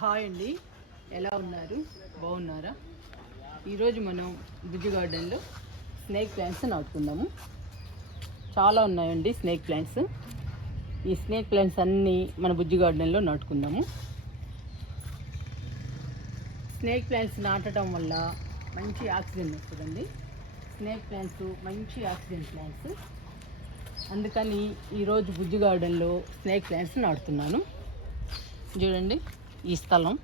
Hi అండి. ఎలా ఉన్నారు? బాగున్నారా? ఈరోజు మనం బుజ్జి గార్డెన్లో స్నేక్ ప్లాంట్స్ నాటుకుందాము. చాలా ఉన్నాయండి స్నేక్ ప్లాంట్స్. ఈ స్నేక్ ప్లాంట్స్ అన్నీ మన బుజ్జి గార్డెన్లో నాటుకుందాము. స్నేక్ ప్లాంట్స్ నాటడం వల్ల మంచి ఆక్సిజన్ వస్తుందండి. స్నేక్ ప్లాంట్స్ మంచి ఆక్సిజన్ ప్లాంట్స్. అందుకని ఈరోజు బుజ్జి గార్డెన్లో స్నేక్ ప్లాంట్స్ నాటుతున్నాను. చూడండి. ఈ స్థలం.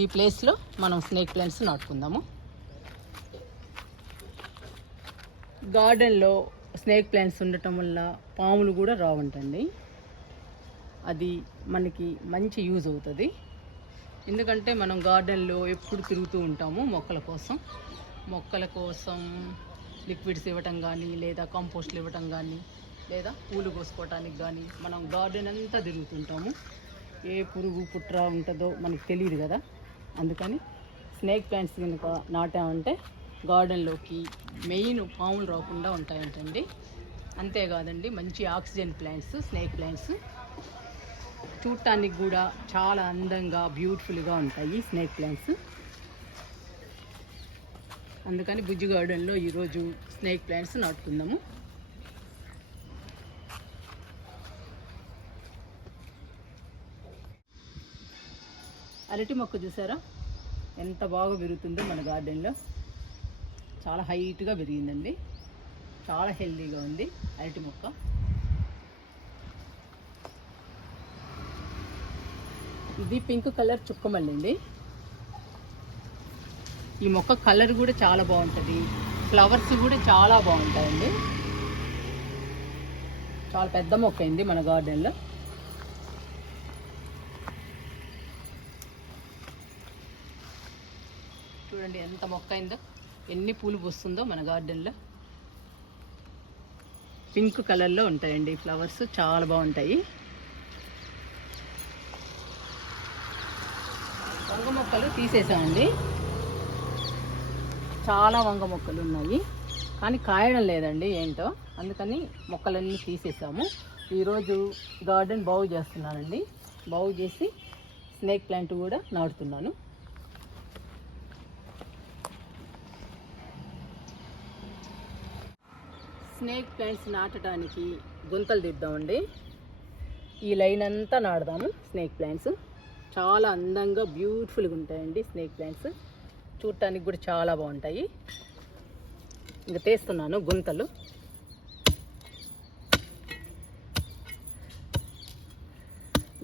ఈ ప్లేస్లో మనం స్నేక్ ప్లాంట్స్ నాటుకుందాము. గార్డెన్లో స్నేక్ ప్లాంట్స్ ఉండటం వల్ల పాములు కూడా రావంటండి. అది మనకి మంచి యూజ్ అవుతుంది. ఎందుకంటే మనం గార్డెన్లో ఎప్పుడు తిరుగుతూ ఉంటాము మొక్కల కోసం. మొక్కల కోసం లిక్విడ్స్ ఇవ్వటం కానీ లేదా కంపోస్ట్లు ఇవ్వటం కానీ లేదా పూలు కోసుకోవటానికి కానీ మనం గార్డెన్ అంతా తిరుగుతుంటాము. ఏ పురుగు పుట్ర ఉంటుందో మనకు తెలియదు కదా. అందుకని స్నేక్ ప్లాంట్స్ కనుక నాటామంటే గార్డెన్లోకి మెయిన్ పాములు రాకుండా ఉంటాయంటండి. అంతేకాదండి మంచి ఆక్సిజన్ ప్లాంట్స్ స్నేక్ ప్లాంట్స్. చూడటానికి కూడా చాలా అందంగా బ్యూటిఫుల్గా ఉంటాయి స్నేక్ ప్లాంట్స్. అందుకని బుజ్జి గార్డెన్లో ఈరోజు స్నేక్ ప్లాంట్స్ నాటుకుందాము. అరటి మొక్క చూసారా? ఎంత బాగా పెరుగుతుందో మన గార్డెన్లో. చాలా హైట్గా పెరిగిందండి. చాలా హెల్దీగా ఉంది అరటి మొక్క. ఇది పింక్ కలర్ చుక్కమల్లి అండి ఈ మొక్క కలర్ కూడా చాలా బాగుంటుంది. ఫ్లవర్స్ కూడా చాలా బాగుంటాయండి. చాలా పెద్ద మొక్క అయింది మన గార్డెన్లో. చూడండి ఎంత మొక్క అయిందో. ఎన్ని పూలు పూస్తుందో మన గార్డెన్లో. పింక్ కలర్లో ఉంటాయండి ఫ్లవర్స్ చాలా బాగుంటాయి. వంగ మొక్కలు తీసేసామండి. చాలా వంగ మొక్కలు ఉన్నాయి. కానీ కాయడం లేదండి ఏంటో. అందుకని మొక్కలన్నీ తీసేసాము. ఈరోజు గార్డెన్ బాగు చేస్తున్నానండి. బాగు చేసి స్నేక్ ప్లాంట్ కూడా నాటుతున్నాను. స్నేక్ ప్లాంట్స్ నాటడానికి గుంతలు దిద్దామండి. ఈ లైన్ అంతా నాడదాము స్నేక్ ప్లాంట్స్. చాలా అందంగా బ్యూటిఫుల్గా ఉంటాయండి స్నేక్ ప్లాంట్స్. చూడటానికి కూడా చాలా బాగుంటాయి. ఇంకా తీస్తున్నాను గుంతలు.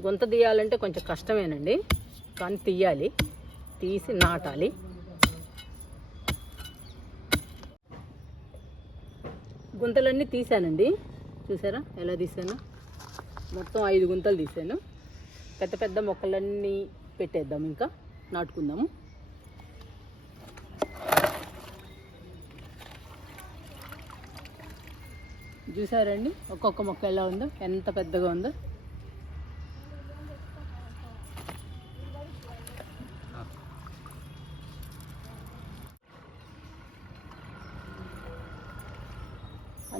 గుంత తీయాలంటే కొంచెం కష్టమేనండి. కానీ తీయాలి. తీసి నాటాలి. గుంతలన్నీ తీసానండి చూసారా? ఎలా తీసాను మొత్తం ఐదు గుంతలు తీసాను పెద్ద పెద్ద మొక్కలన్నీ పెట్టేద్దాం ఇంకా. నాటుకుందాము. చూసారండి ఒక్కొక్క మొక్క ఎలా ఉందో? ఎంత పెద్దగా ఉందో?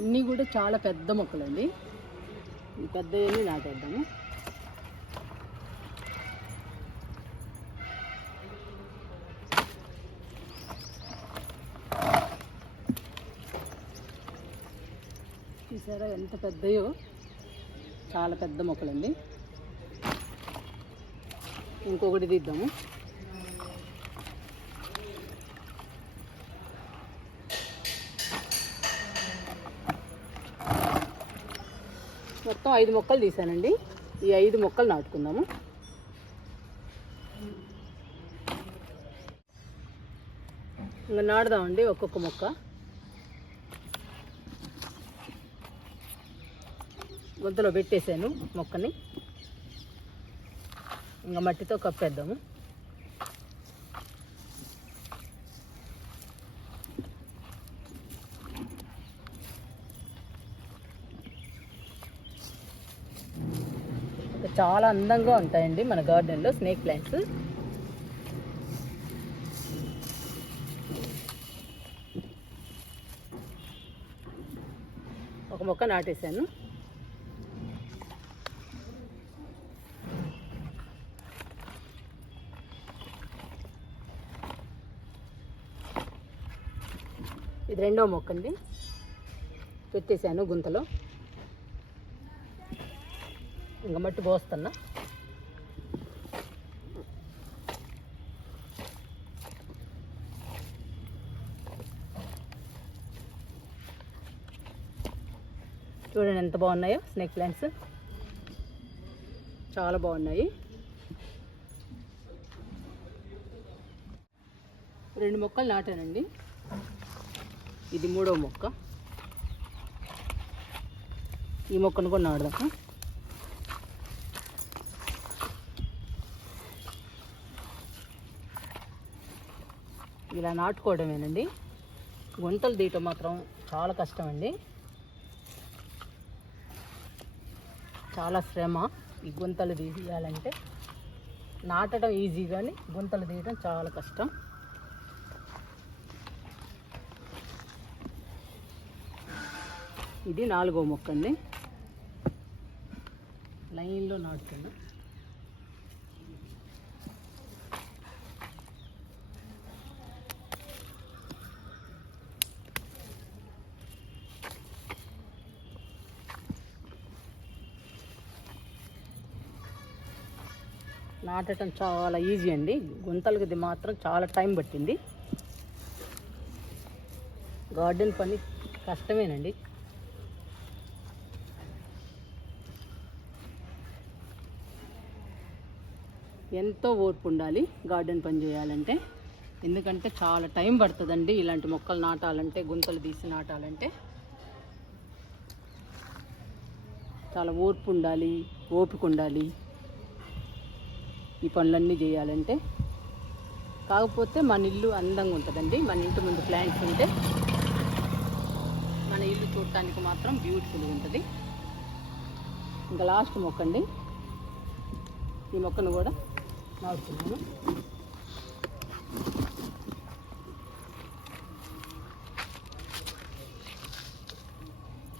అన్నీ కూడా చాలా పెద్ద మొక్కలండి. ఈ పెద్దవన్నీ నాటేద్దాము. చూసారా ఎంత పెద్దయో? చాలా పెద్ద మొక్కలండి. ఇంకొకటి తీద్దాము. మొత్తం ఐదు మొక్కలు తీసానండి ఈ ఐదు మొక్కలు నాటుకుందాము. ఇంకా నాటుదామండి ఒక్కొక్క మొక్క. గుంతలో పెట్టేశాను మొక్కని. ఇంకా మట్టితో కప్పేద్దాము. చాలా అందంగా ఉంటాయండి మన గార్డెన్లో స్నేక్ ప్లాంట్స్. ఒక మొక్క నాటేశాను. ఇది రెండో మొక్క అండి పెట్టేశాను గుంతలో. ఇంకా మట్టి పోస్తున్నా. చూడండి ఎంత బాగున్నాయో స్నేక్ ప్లాంట్స్. చాలా బాగున్నాయి. రెండు మొక్కలు నాటానండి. ఇది మూడో మొక్క. ఈ మొక్కను కూడా నాడదాం ఇలా నాటుకోవడమేనండి. గుంతలు తీయటం మాత్రం చాలా కష్టం అండి చాలా శ్రమ ఈ గుంతలు తీయాలంటే. నాటడం ఈజీ కానీ గుంతలు తీయడం చాలా కష్టం. ఇది నాలుగో మొక్క అండి లైన్లో నాటుతున్నాం. నాటడం చాలా ఈజీ అండి. గుంతలకి ఇది మాత్రం చాలా టైం పట్టింది. గార్డెన్ పని కష్టమేనండి. ఎంతో ఓర్పు ఉండాలి గార్డెన్ పని చేయాలంటే. ఎందుకంటే చాలా టైం పడుతుందండి ఇలాంటి మొక్కలు నాటాలంటే గుంతలు తీసి నాటాలంటే. చాలా ఓర్పు ఉండాలి ఓపిక ఉండాలి. ఈ పనులన్నీ చేయాలంటే. కాకపోతే మన ఇల్లు అందంగా ఉంటుందండి. మన ఇంటి ముందు ప్లాంట్స్ ఉంటే మన ఇల్లు చూడటానికి మాత్రం బ్యూటిఫుల్గా ఉంటుంది. ఇంకా లాస్ట్ మొక్క అండి. ఈ మొక్కను కూడా నాటుతున్నాను.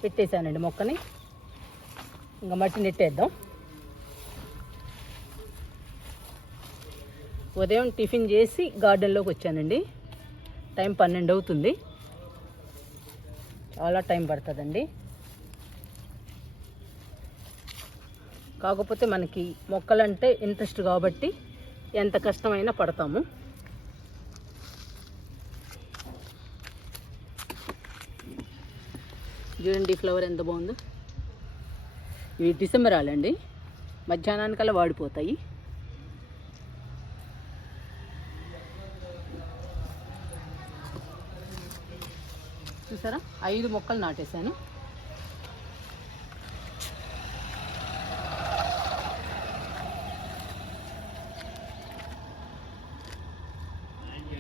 పెట్టేశానండి మొక్కని. ఇంకా మట్టి నెట్టేద్దాం. ఉదయం టిఫిన్ చేసి గార్డెన్లోకి వచ్చానండి. టైం పన్నెండు అవుతుంది. చాలా టైం పడుతుందండి. కాకపోతే మనకి మొక్కలంటే ఇంట్రెస్ట్ కాబట్టి ఎంత కష్టమైనా పడతాము. చూడండి ఫ్లవర్ ఎంత బాగుందో. ఇవి డిసెంబర్ ఆలండి మధ్యాహ్నానికల్లా వాడిపోతాయి చూసారా ఐదు మొక్కలు నాటేశాను.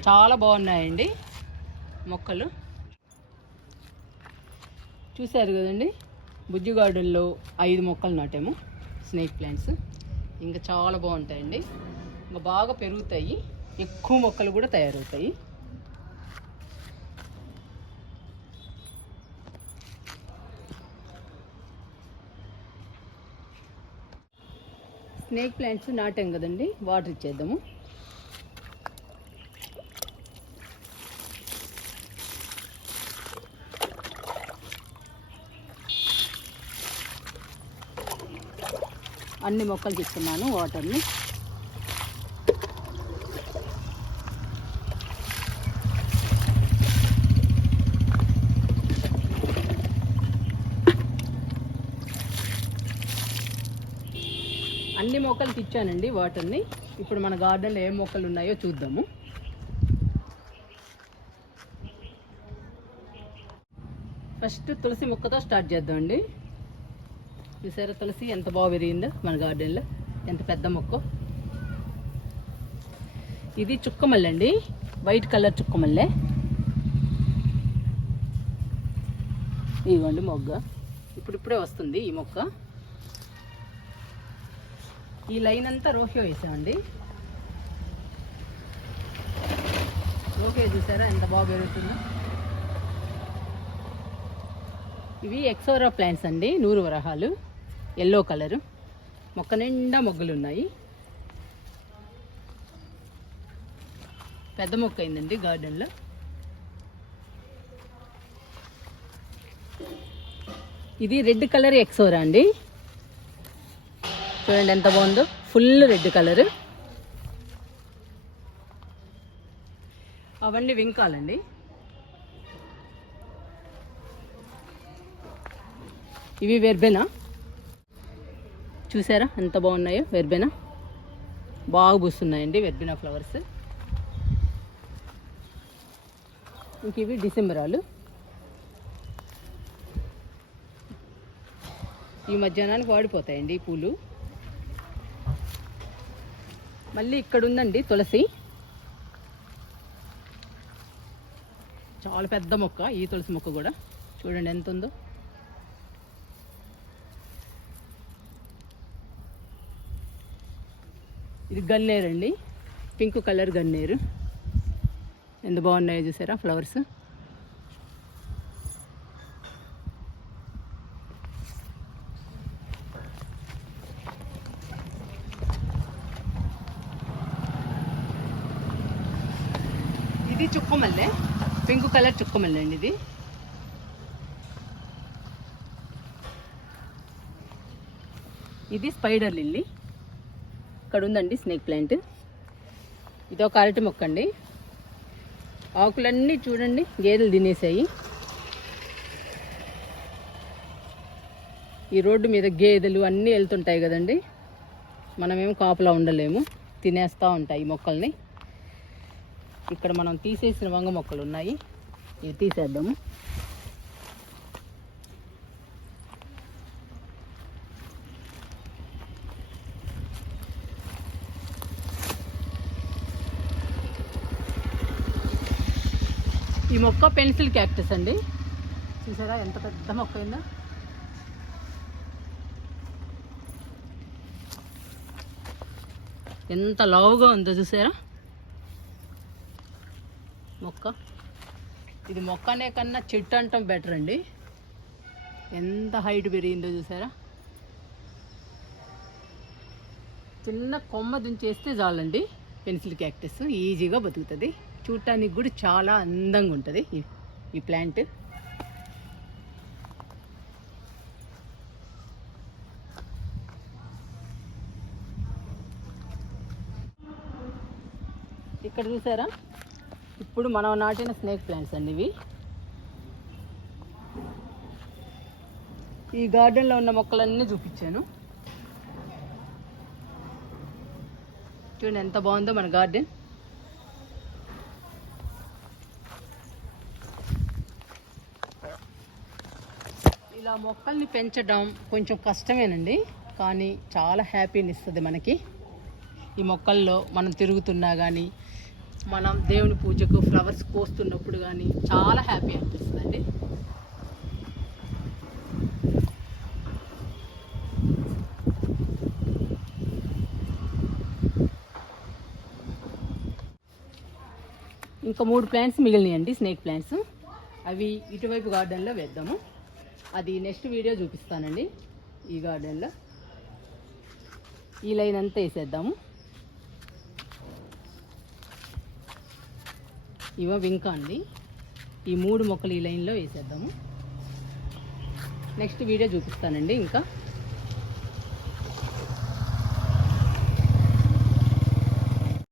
చాలా బాగున్నాయండి మొక్కలు. చూశారు కదండి బుజ్జి గార్డెన్లో ఐదు మొక్కలు నాటాము స్నేక్ ప్లాంట్స్. ఇంకా చాలా బాగుంటాయండి. ఇంకా బాగా పెరుగుతాయి. ఎక్కువ మొక్కలు కూడా తయారవుతాయి. స్నేక్ ప్లాంట్స్ నాటాం కదండి వాటర్ ఇచ్చేద్దాము. అన్ని మొక్కలు తీసుకున్నాను వాటర్ని అన్ని మొక్కలకి ఇచ్చానండి వాటర్ని. ఇప్పుడు మన గార్డెన్లో ఏ మొక్కలు ఉన్నాయో చూద్దాము. ఫస్ట్ తులసి మొక్కతో స్టార్ట్ చేద్దామండి. చూసారా తులసి ఎంత బాగా పెరిగిందో మన గార్డెన్లో. ఎంత పెద్ద మొక్క. ఇది చుక్కమల్లె అండి. వైట్ కలర్ చుక్కమల్లె. ఇదిగోండి మొగ్గ. ఇప్పుడిప్పుడే వస్తుంది ఈ మొక్క. ఈ లైన్ అంతా రోహియో వేసామండి. రోహియో చూసారా? ఎంత బాగా పెరుగుతుందో. ఇవి ఎక్సోరా ప్లాంట్స్ అండి నూరు వరహాలు ఎల్లో కలరు. మొక్క నిండా మొగ్గులు ఉన్నాయి. పెద్ద మొక్క అయిందండి గార్డెన్లో. ఇది రెడ్ కలర్ ఎక్సోరా అండి. చూడండి ఎంత బాగుందో. ఫుల్ రెడ్ కలర్ అవన్నీ వింకాలండి. ఇవి వెర్బెనా? చూసారా? ఎంత బాగున్నాయో వెర్బెనా? బాగా పూస్తున్నాయండి వెర్బెనా ఫ్లవర్స్. ఇంక ఇవి డిసెంబరాలు ఈ మధ్యాహ్నానికి వాడిపోతాయండి ఈ పూలు. మళ్ళీ ఇక్కడ ఉందండి తులసి. చాలా పెద్ద మొక్క ఈ తులసి మొక్క కూడా. చూడండి ఎంత ఉందో ఇది గన్నేరు అండి పింక్ కలర్ గన్నేరు. ఎంత బాగున్నాయో చూసారా ఫ్లవర్స్ ఇది చుక్కమల్లే పింక్ కలర్ చుక్కమల్లె అండి ఇది. ఇది స్పైడర్ లిల్లీ. ఇక్కడ ఉందండి స్నేక్ ప్లాంట్ ఇది ఒక అరటి మొక్క అండి. ఆకులన్నీ చూడండి గేదెలు తినేసాయి. ఈ రోడ్డు మీద గేదెలు అన్నీ వెళ్తుంటాయి కదండి. మనమేం కాపులా ఉండలేము. తినేస్తూ ఉంటాయి ఈ మొక్కల్ని. ఇక్కడ మనం తీసేసిన వంగ మొక్కలు ఉన్నాయి. ఇవి తీసేద్దాము. ఈ మొక్క పెన్సిల్ క్యాక్టస్ అండి. చూసారా ఎంత పెద్ద మొక్క అయిందో? ఎంత లావుగా ఉందో చూసారా? మొక్క. ఇది మొక్క అనే కన్నా చెట్టు అంటాం బెటర్ అండి. ఎంత హైట్ పెరిగిందో చూసారా? చిన్న కొమ్మ దుంచేస్తే చాలండి. పెన్సిల్ క్యాక్టస్ ఈజీగా బతుకుతుంది. చూడటానికి కూడా చాలా అందంగా ఉంటుంది ఈ- ఈ ప్లాంట్ ఇక్కడ చూసారా? ఇప్పుడు మనం నాటిన స్నేక్ ప్లాంట్స్ అండి ఇవి. ఈ గార్డెన్లో ఉన్న మొక్కలన్నీ చూపించాను. చూడండి ఎంత బాగుందో మన గార్డెన్ ఇలా మొక్కల్ని పెంచడం కొంచెం కష్టమేనండి కానీ చాలా హ్యాపీని ఇస్తుంది మనకి. ఈ మొక్కల్లో మనం తిరుగుతున్నా కానీ మనం దేవుని పూజకు ఫ్లవర్స్ కోస్తున్నప్పుడు కానీ చాలా హ్యాపీ అనిపిస్తుందండి. ఇంకా మూడు ప్లాంట్స్ మిగిలినాయండి స్నేక్ ప్లాంట్స్. అవి ఇటువైపు గార్డెన్లో వేద్దాము. అది నెక్స్ట్ వీడియో చూపిస్తానండి ఈ గార్డెన్లో. ఈ లైన్ అంతా వేసేద్దాము. ఇవ వింక అండి. ఈ మూడు మొక్కలు ఈ లైన్లో వేసేద్దాము. నెక్స్ట్ వీడియో చూపిస్తానండి ఇంకా.